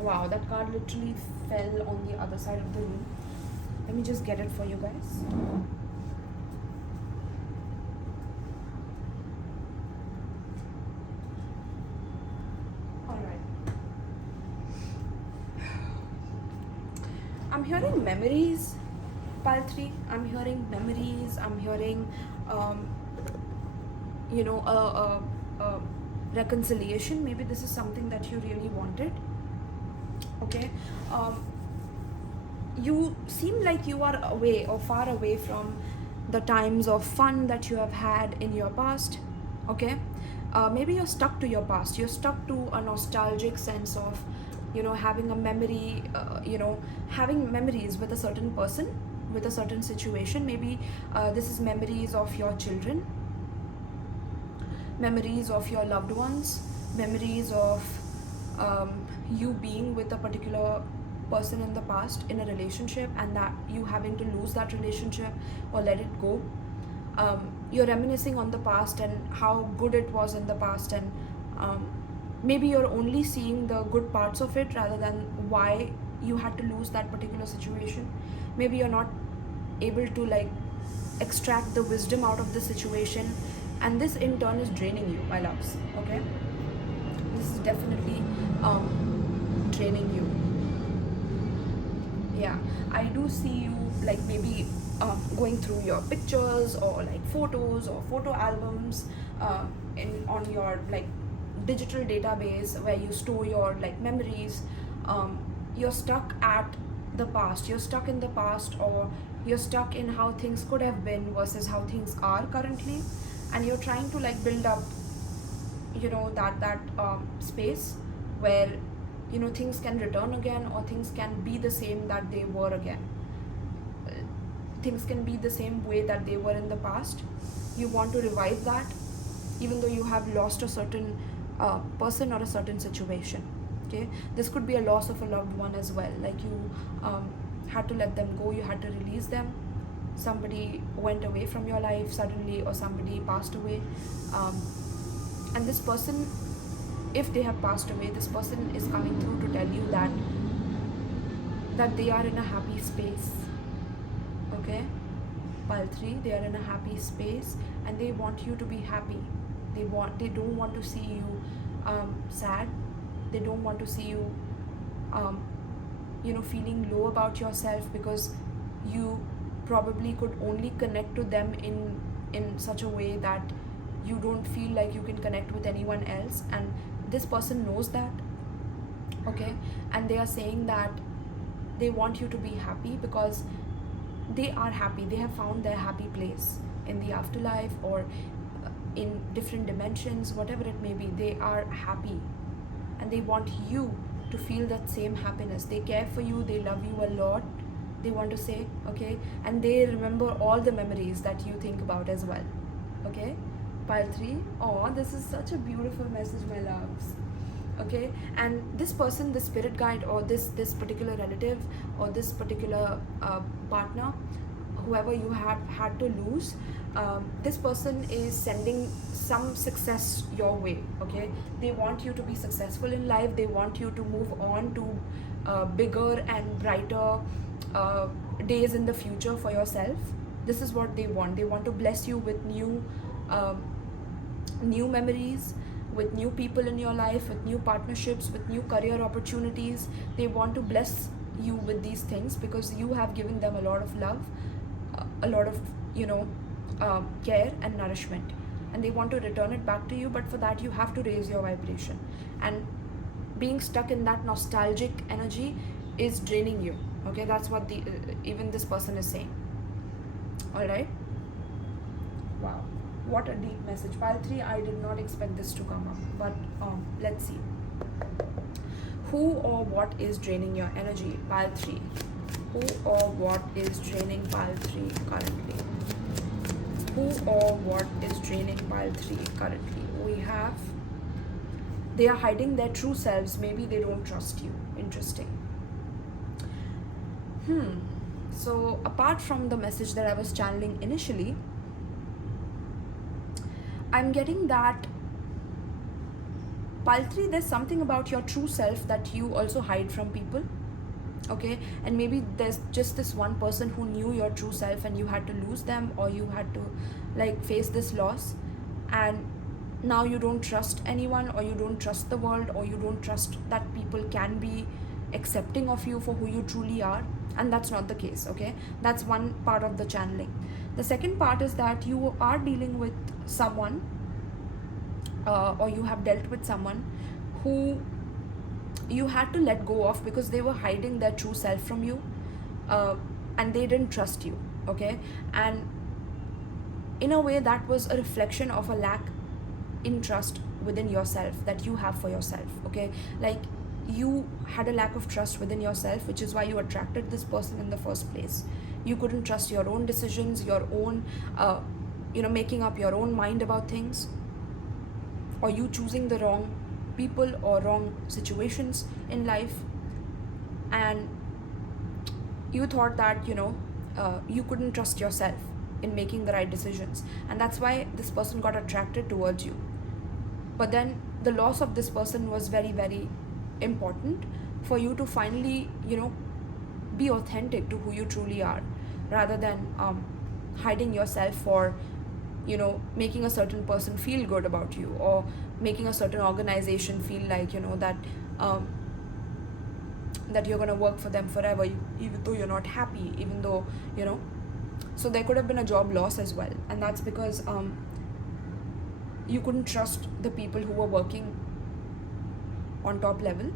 Wow, that card literally fell on the other side of the room. Let me just get it for you guys. Alright. I'm hearing memories, pile 3. I'm hearing memories. I'm hearing, reconciliation. Maybe this is something that you really wanted. Okay, you seem like you are away or far away from the times of fun that you have had in your past. Okay, maybe you're stuck to your past. You're stuck to a nostalgic sense of, having a memory, having memories with a certain person, with a certain situation. Maybe this is memories of your children, memories of your loved ones, memories of you being with a particular person in the past in a relationship, and that you having to lose that relationship or let it go. You're reminiscing on the past and how good it was in the past, and maybe you're only seeing the good parts of it rather than why you had to lose that particular situation. Maybe you're not able to extract the wisdom out of the situation, and this in turn is draining you, my loves. Okay, this is definitely draining you. Yeah, I do see you maybe going through your pictures or photos or photo albums on your digital database where you store your memories. You're stuck at the past. You're stuck in the past, or you're stuck in how things could have been versus how things are currently, and you're trying to build up that space where things can return again, or things can be the same that they were again. Things can be the same way that they were in the past. You want to revive that even though you have lost a certain person or a certain situation. Okay, this could be a loss of a loved one as well, you had to let them go, you had to release them. Somebody went away from your life suddenly, or somebody passed away, and this person, if they have passed away, this person is coming through to tell you that they are in a happy space. Okay, pile 3, they are in a happy space and they want you to be happy. They don't want to see you sad. They don't want to see you feeling low about yourself, because you probably could only connect to them in such a way that you don't feel like you can connect with anyone else, and this person knows that. Okay, and they are saying that they want you to be happy because they are happy. They have found their happy place in the afterlife or in different dimensions, whatever it may be. They are happy and they want you to feel that same happiness. They care for you, they love you a lot, they want to say, okay, and they remember all the memories that you think about as well. Okay, pile 3. Oh, this is such a beautiful message, my loves. Okay, and this person, this spirit guide, or this particular relative, or this particular partner, whoever you have had to lose, this person is sending some success your way. Okay, they want you to be successful in life. They want you to move on to bigger and brighter days in the future for yourself. This is what they want. They want to bless you with new memories, with new people in your life, with new partnerships, with new career opportunities. They want to bless you with these things because you have given them a lot of love, a lot of care and nourishment, and they want to return it back to you. But for that you have to raise your vibration, and being stuck in that nostalgic energy is draining you. Okay, that's what the even this person is saying. All right. Wow, what a deep message. Pile 3, I did not expect this to come up, but let's see. Who or what is draining your energy? Pile 3. Who or what is draining pile 3 currently? Who or what is draining pile 3 currently? We have, they are hiding their true selves. Maybe they don't trust you. Interesting. So apart from the message that I was channeling initially, I'm getting that pile 3, there's something about your true self that you also hide from people. Okay, and maybe there's just this one person who knew your true self and you had to lose them, or you had to like face this loss, and now you don't trust anyone, or you don't trust the world, or you don't trust that people can be accepting of you for who you truly are. And that's not the case. Okay, that's one part of the channeling. The second part is that you are dealing with someone, or you have dealt with someone who you had to let go of because they were hiding their true self from you, and they didn't trust you. Okay, and in a way that was a reflection of a lack in trust within yourself that you have for yourself. Okay, like you had a lack of trust within yourself, which is why you attracted this person in the first place. You couldn't trust your own decisions, your own making up your own mind about things, or you choosing the wrong people or wrong situations in life, and you thought that you couldn't trust yourself in making the right decisions, and that's why this person got attracted towards you. But then the loss of this person was very, very important for you to finally be authentic to who you truly are, rather than hiding yourself for making a certain person feel good about you, or making a certain organization feel like that that you're going to work for them forever, even though you're not happy, even though so there could have been a job loss as well, and that's because you couldn't trust the people who were working on top level,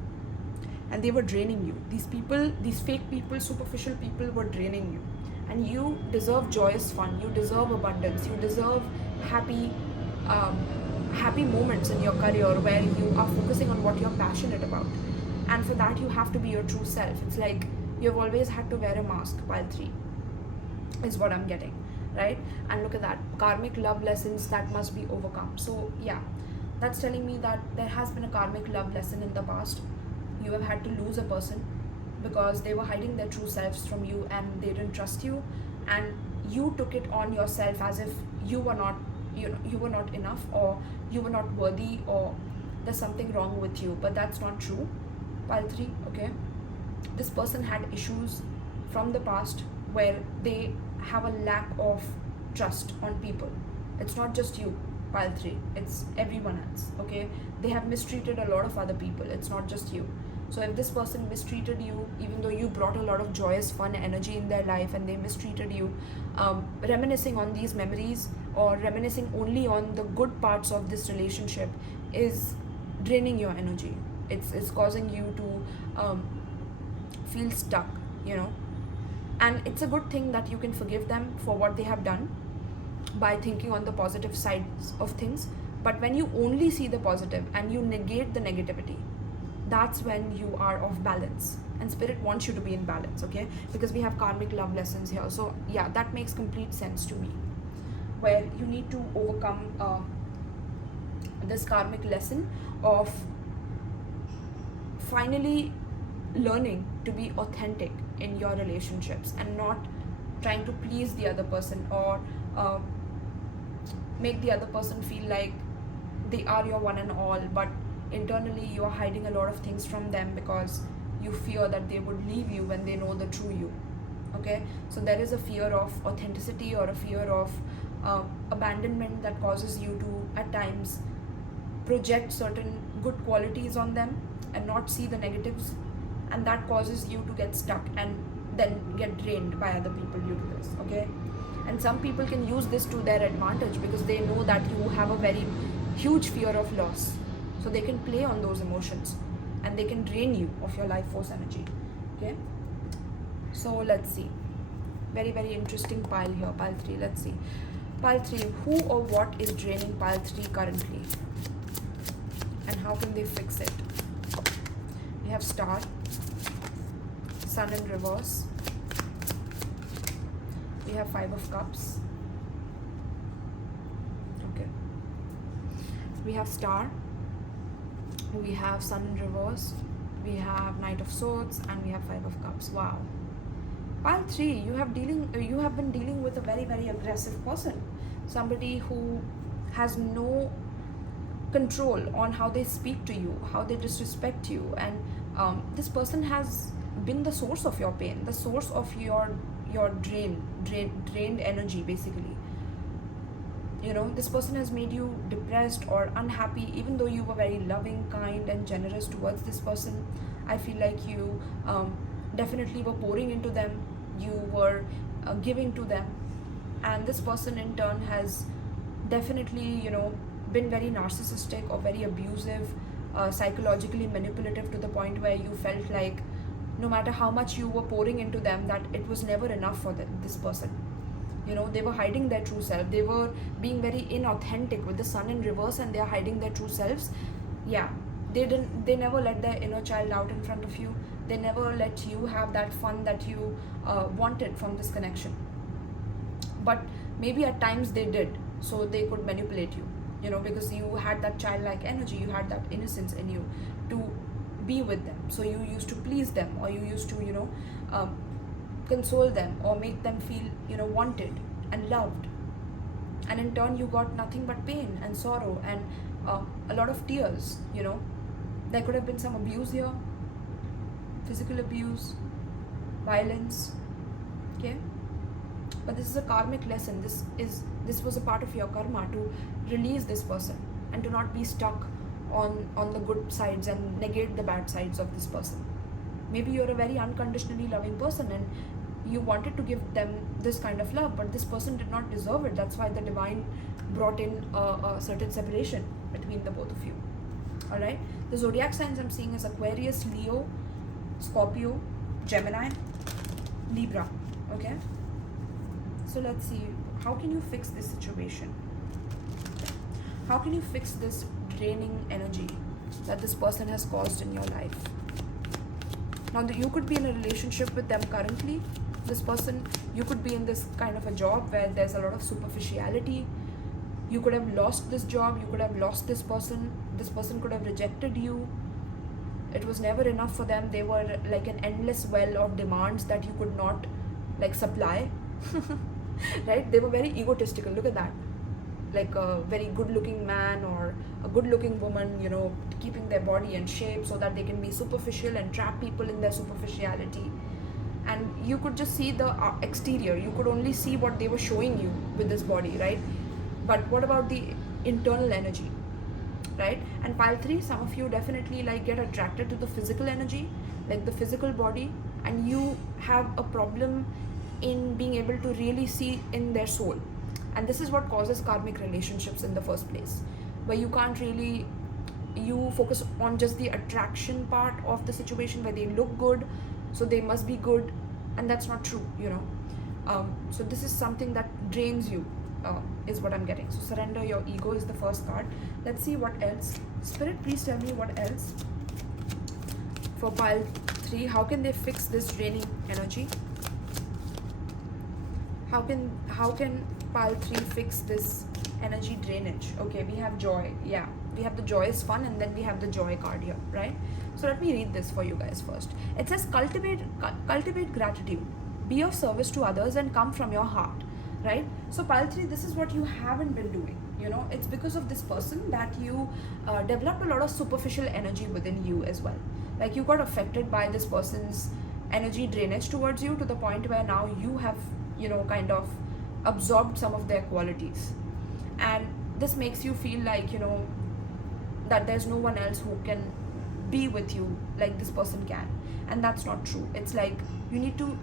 and they were draining you. These people, these fake people, superficial people were draining you. And you deserve joyous fun, you deserve abundance, you deserve happy moments in your career where you are focusing on what you're passionate about. And for that you have to be your true self. It's like you've always had to wear a mask. Pile 3 is what I'm getting, right? And look at that, karmic love lessons that must be overcome. So yeah, that's telling me that there has been a karmic love lesson in the past. You have had to lose a person because they were hiding their true selves from you and they didn't trust you, and you took it on yourself as if you were not you were not enough, or you were not worthy, or there's something wrong with you. But that's not true. Pile 3, okay, this person had issues from the past where they have a lack of trust on people. It's not just you, Pile 3, it's everyone else. Okay, they have mistreated a lot of other people. It's not just you. So if this person mistreated you, even though you brought a lot of joyous, fun energy in their life, and they mistreated you, reminiscing on these memories or reminiscing only on the good parts of this relationship is draining your energy. It's causing you to feel stuck, And it's a good thing that you can forgive them for what they have done by thinking on the positive sides of things. But when you only see the positive and you negate the negativity, that's when you are off balance, and spirit wants you to be in balance. Okay, because we have karmic love lessons here. So yeah, that makes complete sense to me, where you need to overcome this karmic lesson of finally learning to be authentic in your relationships and not trying to please the other person, or make the other person feel like they are your one and all, but internally you are hiding a lot of things from them because you fear that they would leave you when they know the true you. Okay, so there is a fear of authenticity or a fear of abandonment that causes you to at times project certain good qualities on them and not see the negatives, and that causes you to get stuck and then get drained by other people due to this. Okay, and some people can use this to their advantage because they know that you have a very huge fear of loss, so they can play on those emotions and they can drain you of your life force energy. Okay, so let's see, very interesting pile here, pile 3. Let's see, pile 3, who or what is draining pile 3 currently and how can they fix it? We have star, sun in reverse, we have 5 of cups, okay, we have star, we have sun in reverse, we have knight of swords, and we have 5 of cups. Wow. Pile 3, you have been dealing with a very aggressive person, somebody who has no control on how they speak to you, how they disrespect you, and this person has been the source of your pain, the source of your drained energy basically. You know, this person has made you depressed or unhappy, even though you were very loving, kind and generous towards this person. I feel like you definitely were pouring into them, you were giving to them, and this person in turn has definitely, you know, been very narcissistic or very abusive, psychologically manipulative, to the point where you felt like no matter how much you were pouring into them, that it was never enough for this person. You know, they were hiding their true self, they were being very inauthentic with the sun in reverse, and they are hiding their true selves. Yeah, they never let their inner child out in front of you, they never let you have that fun that you wanted from this connection. But maybe at times they did, so they could manipulate you, you know, because you had that childlike energy, you had that innocence in you to be with them, so you used to please them, or you used to, you know, console them or make them feel, you know, wanted and loved, and in turn you got nothing but pain and sorrow and a lot of tears. You know, there could have been some abuse here, physical abuse, violence. Okay, but this is a karmic lesson. This was a part of your karma to release this person and to not be stuck on the good sides and negate the bad sides of this person. Maybe you're a very unconditionally loving person and you wanted to give them this kind of love, but this person did not deserve it. That's why the divine brought in a certain separation between the both of you. Alright, the zodiac signs I'm seeing is Aquarius, Leo, Scorpio, Gemini, Libra. Okay, so let's see, how can you fix this situation? How can you fix this draining energy that this person has caused in your life? Now, you could be in a relationship with them currently. This person, you could be in this kind of a job where there's a lot of superficiality. You could have lost this job, you could have lost this person could have rejected you. It was never enough for them. They were like an endless well of demands that you could not like supply. Right? They were very egotistical. Look at that. Like a very good looking man or a good looking woman, you know, keeping their body in shape so that they can be superficial and trap people in their superficiality. And you could just see the exterior, you could only see what they were showing you with this body, right? But what about the internal energy, right? And pile 3, some of you definitely like get attracted to the physical energy, like the physical body, and you have a problem in being able to really see in their soul. And this is what causes karmic relationships in the first place, where you can't really, you focus on just the attraction part of the situation, where they look good, so they must be good, and that's not true, you know. So this is something that drains you, is what I'm getting. So surrender your ego is the first card. Let's see what else. Spirit, please tell me what else for pile 3. How can they fix this draining energy? How can pile 3 fix this energy drainage? Okay, we have joy. Yeah, we have the joy is fun, and then we have the joy card here, right? So let me read this for you guys first. It says cultivate gratitude, be of service to others, and come from your heart, right? So pile 3, this is what you haven't been doing. You know, it's because of this person that you developed a lot of superficial energy within you as well. Like you got affected by this person's energy drainage towards you, to the point where now you have, you know, kind of absorbed some of their qualities, and this makes you feel like, you know, that there's no one else who can be with you like this person can, and that's not true. It's like you need to.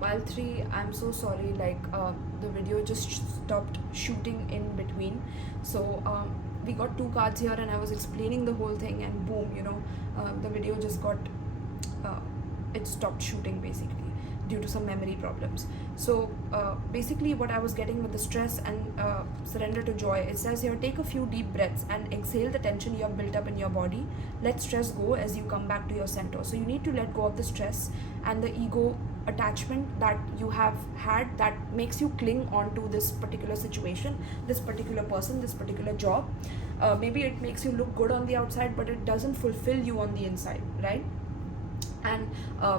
𝗲𝘃𝗲, I'm so sorry, like the video just stopped shooting in between, so we got two cards here and I was explaining the whole thing, and boom, the video just got it stopped shooting basically due to some memory problems. So basically what I was getting with the stress and surrender to joy, it says here, take a few deep breaths and exhale the tension you have built up in your body. Let stress go as you come back to your center. So you need to let go of the stress and the ego attachment that you have had that makes you cling on to this particular situation, this particular person, this particular job. Maybe it makes you look good on the outside, but it doesn't fulfill you on the inside, right? And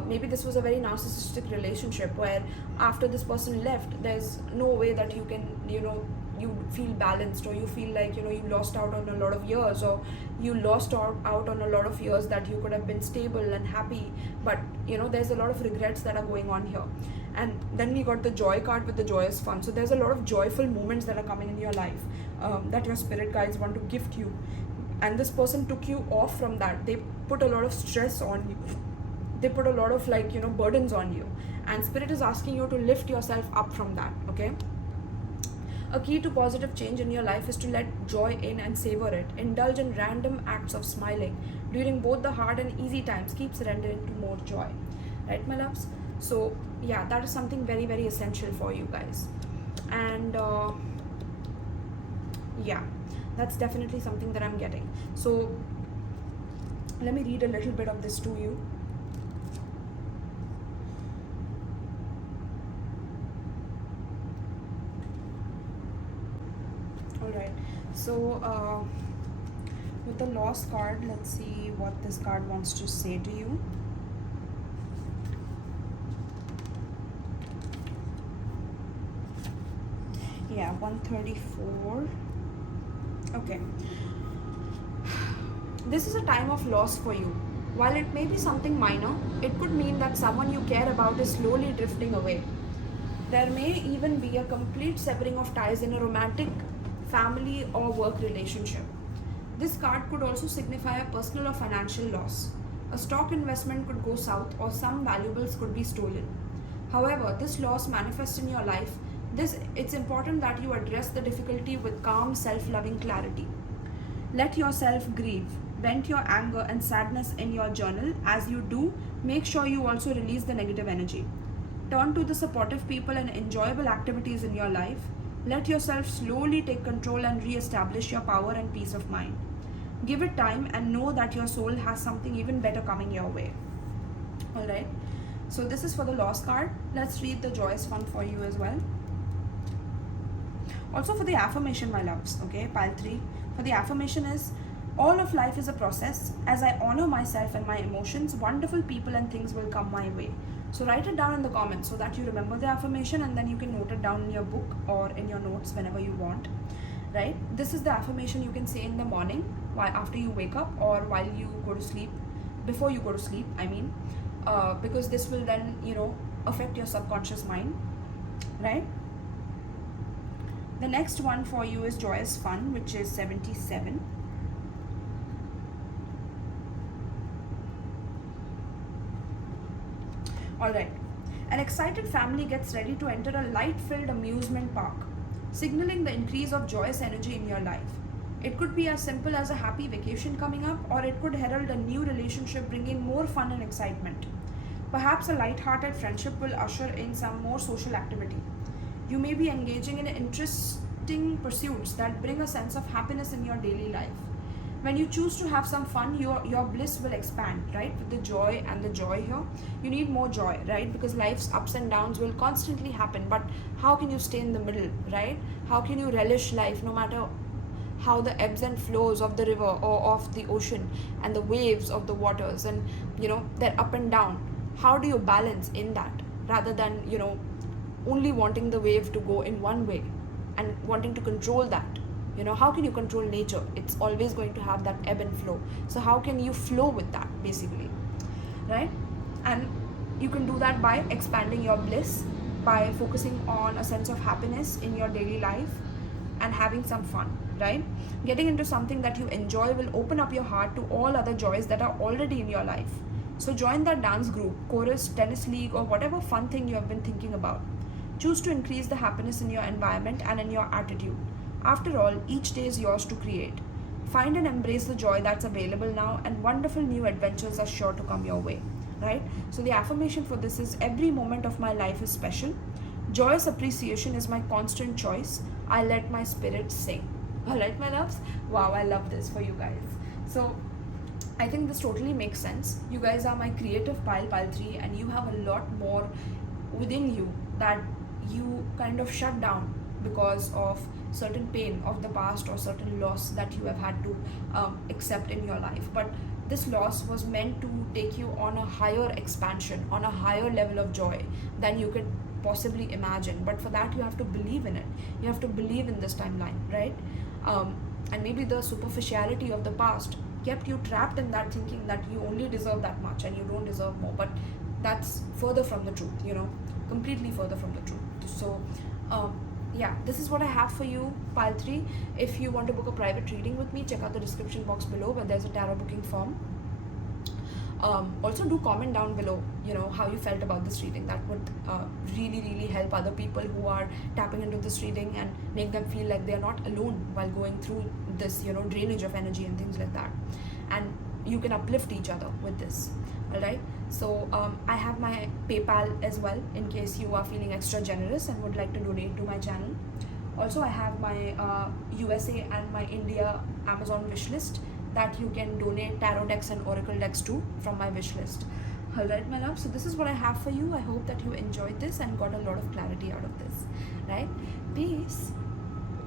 maybe this was a very narcissistic relationship where after this person left, there's no way that you can, you feel balanced, or you feel like, you lost out on a lot of years, or you lost out on a lot of years that you could have been stable and happy, but there's a lot of regrets that are going on here. And then we got the joy card with the joyous fun. So there's a lot of joyful moments that are coming in your life that your spirit guides want to gift you, and this person took you off from that. They put a lot of stress on you, they put a lot of burdens on you, and spirit is asking you to lift yourself up from that. Okay, a key to positive change in your life is to let joy in and savor it. Indulge in random acts of smiling during both the hard and easy times. Keep surrendering to more joy, right, my loves? So yeah, that is something very, very essential for you guys. And yeah, that's definitely something that I'm getting. So let me read a little bit of this to you. Alright, so with the lost card, let's see what this card wants to say to you. Yeah, 134. Okay. This is a time of loss for you. While it may be something minor, it could mean that someone you care about is slowly drifting away. There may even be a complete severing of ties in a romantic, family, or work relationship. This card could also signify a personal or financial loss. A stock investment could go south, or some valuables could be stolen. However, this loss manifests in your life. It's important that you address the difficulty with calm, self-loving clarity. Let yourself grieve. Vent your anger and sadness in your journal. As you do, make sure you also release the negative energy. Turn to the supportive people and enjoyable activities in your life. Let yourself slowly take control and re-establish your power and peace of mind. Give it time and know that your soul has something even better coming your way. Alright, so this is for the lost card. Let's read the joyous one for you as well. Also for the affirmation, my loves, okay, pile 3. For the affirmation is, all of life is a process. As I honor myself and my emotions, wonderful people and things will come my way. So write it down in the comments so that you remember the affirmation, and then you can note it down in your book or in your notes whenever you want, right? This is the affirmation you can say in the morning, while after you wake up, or while you go to sleep, before you go to sleep, I mean, because this will then, affect your subconscious mind, right? The next one for you is joyous fun, which is 77. Alright, an excited family gets ready to enter a light-filled amusement park, signaling the increase of joyous energy in your life. It could be as simple as a happy vacation coming up, or it could herald a new relationship bringing more fun and excitement. Perhaps a light-hearted friendship will usher in some more social activity. You may be engaging in interesting pursuits that bring a sense of happiness in your daily life. When you choose to have some fun, your bliss will expand, right? With the joy and the joy here, you need more joy, right? Because life's ups and downs will constantly happen, but how can you stay in the middle, right? How can you relish life no matter how the ebbs and flows of the river or of the ocean and the waves of the waters, and they're up and down? How do you balance in that, rather than only wanting the wave to go in one way and wanting to control that? How can you control nature? It's always going to have that ebb and flow. So how can you flow with that, basically, right? And you can do that by expanding your bliss, by focusing on a sense of happiness in your daily life, and having some fun, right? Getting into something that you enjoy will open up your heart to all other joys that are already in your life. So join that dance group, chorus, tennis league, or whatever fun thing you have been thinking about. Choose to increase the happiness in your environment and in your attitude. After all, each day is yours to create. Find and embrace the joy that's available now, and wonderful new adventures are sure to come your way, right? So the affirmation for this is, every moment of my life is special. Joyous appreciation is my constant choice. I let my spirit sing. All right, my loves? Wow, I love this for you guys. So I think this totally makes sense. You guys are my creative 𝗵𝗵𝗃, and you have a lot more within you that you kind of shut down because of certain pain of the past or certain loss that you have had to accept in your life. But this loss was meant to take you on a higher expansion, on a higher level of joy than you could possibly imagine. But for that, you have to believe in it. You have to believe in this timeline, right? And maybe the superficiality of the past kept you trapped in that, thinking that you only deserve that much and you don't deserve more. But that's further from the truth, completely further from the truth. So yeah, this is what I have for you, 𝗵𝗵𝗃. If you want to book a private reading with me, check out the description box below, where there's a tarot booking form. Also do comment down below, how you felt about this reading. That would really help other people who are tapping into this reading, and make them feel like they are not alone while going through this, drainage of energy and things like that. And you can uplift each other with this. Alright, so I have my PayPal as well, in case you are feeling extra generous and would like to donate to my channel. Also, I have my USA and my India Amazon wish list that you can donate tarot decks and oracle decks to from my wish list. Alright, my love, so this is what I have for you. I hope that you enjoyed this and got a lot of clarity out of this, right? Peace.